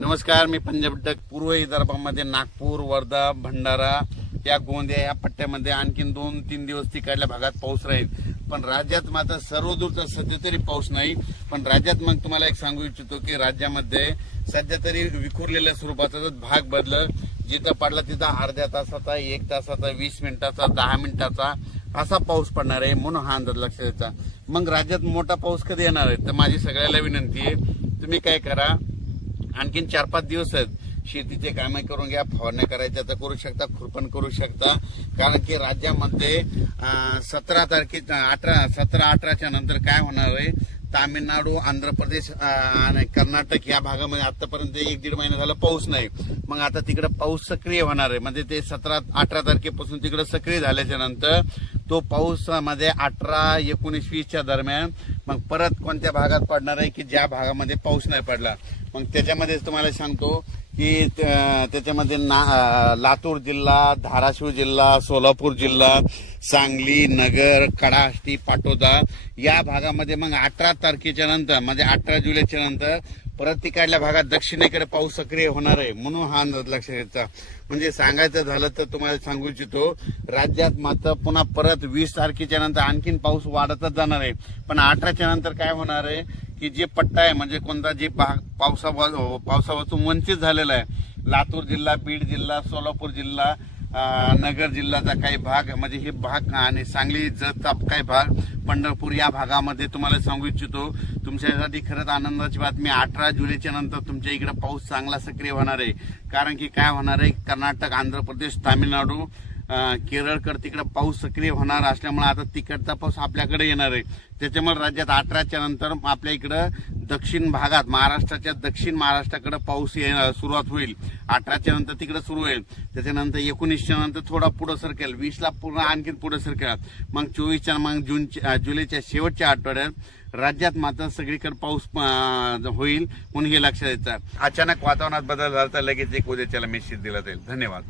नमस्कार, मी पंजाब डक पूर्व विदर्भामध्ये नागपूर, वर्धा, भंडारा या गोंदिया या पट्ट्यामध्ये आणखीन 2-3 दिवस तिकडल्या भागात पाऊस राहील। पण राज्यात मात्र सर्वदूर सध्या तरी पाऊस नाही। पण राज्यात मग तुम्हाला एक सांगू इच्छितो की राज्यामध्ये सध्या तरी विखुरलेल्या स्वरूपाचा भाग बदल, जिथं पडला तिथं अर्ध्या तासाचा, 1 तासाचा, 20 मिनिटाचा, 10 मिनिटाचा असा पाऊस पडणार आहे। म्हणून हा अंदाज लक्षात घ्यायचा। मग राज्यात मोठा पाऊस कधी येणार आहे तर माझी सगळ्याला विनंती आहे, तुम्ही काय करा, आणखीन 4-5 दिवस आहेत, शेतीचे कामे करून घ्या, फवारण्या करायच्या तर करू शकता, खुरपण करू शकता। कारण की राज्यामध्ये 17-18च्या नंतर काय होणार आहे, तामिळनाडू, आंध्र प्रदेश आणि कर्नाटक या भागामध्ये आतापर्यंत 1-1.5 महिना झाला पाऊस नाही। मग आता तिकडे पाऊस सक्रिय होणार आहे, म्हणजे ते 17-18 तारखेपासून तिकडे सक्रिय झाल्याच्या नंतर तो पाऊस मध्ये 18, 19, 20च्या दरम्यान मग परत कोणत्या भागात पडणार आहे की ज्या भागामध्ये पाऊस नाही पडला। मग त्याच्यामध्ये तुम्हाला सांगतो की त्याच्यामध्ये लातूर जिल्हा, धाराशिव जिल्हा, सोलापूर जिल्हा, सांगली, नगर, कडाष्टी, पाटोदा या भागामध्ये मग 18 तारखेच्या नंतर म्हणजे 18 जुलैच्या नंतर परत तिकडल्या भागात दक्षिणेकडे पाऊस सक्रिय होणार आहे। म्हणून हा अंदाज लक्षात घ्यायचा। म्हणजे सांगायचं झालं तर तुम्हाला सांगू इच्छितो, राज्यात मात्र पुन्हा परत 20 तारखेच्या नंतर आणखीन पाऊस वाढतच जाणार आहे। पण 18च्या नंतर काय होणार आहे की जे पट्टा आहे म्हणजे कोणता जे पावसापासून वंचित झालेला आहे, लातूर जिल्हा, बीड जिल्हा, सोलापूर जिल्हा, नगर जिल्ह्याचा काही भाग म्हणजे हे भाग आणि सांगली जतचा काही भाग, पंढरपूर या भागामध्ये तुम्हाला सांगू इच्छितो, तुमच्यासाठी खरंच आनंदाची बातमी, 18 जुलैच्या नंतर तुमच्या इकडे पाऊस चांगला सक्रिय होणार आहे। कारण की काय होणार आहे, कर्नाटक, आंध्र प्रदेश, तामिळनाडू, केरळकडे तिकडे पाऊस सक्रिय होणार असल्यामुळे आता तिकडचा पाऊस आपल्याकडे येणार आहे। त्याच्यामुळे राज्यात 18च्या नंतर आपल्या इकडे दक्षिण भागात, महाराष्ट्राच्या दक्षिण महाराष्ट्राकडे पाऊस सुरुवात होईल। 18च्या नंतर तिकडे सुरू होईल, त्याच्यानंतर 19च्या नंतर थोडा पुढे सरकेल, 20ला पूर्ण आणखी पुढे सरकेल, मग 24च्या मग जुलैच्या शेवटच्या आठवड्यात राज्यात मात्र सगळीकडे पाऊस होईल। म्हणून हे लक्षात द्यायचं। अचानक वातावरणात बदल झाला तर लगेच एक उद्याच्याला मेसेज दिला जाईल। धन्यवाद।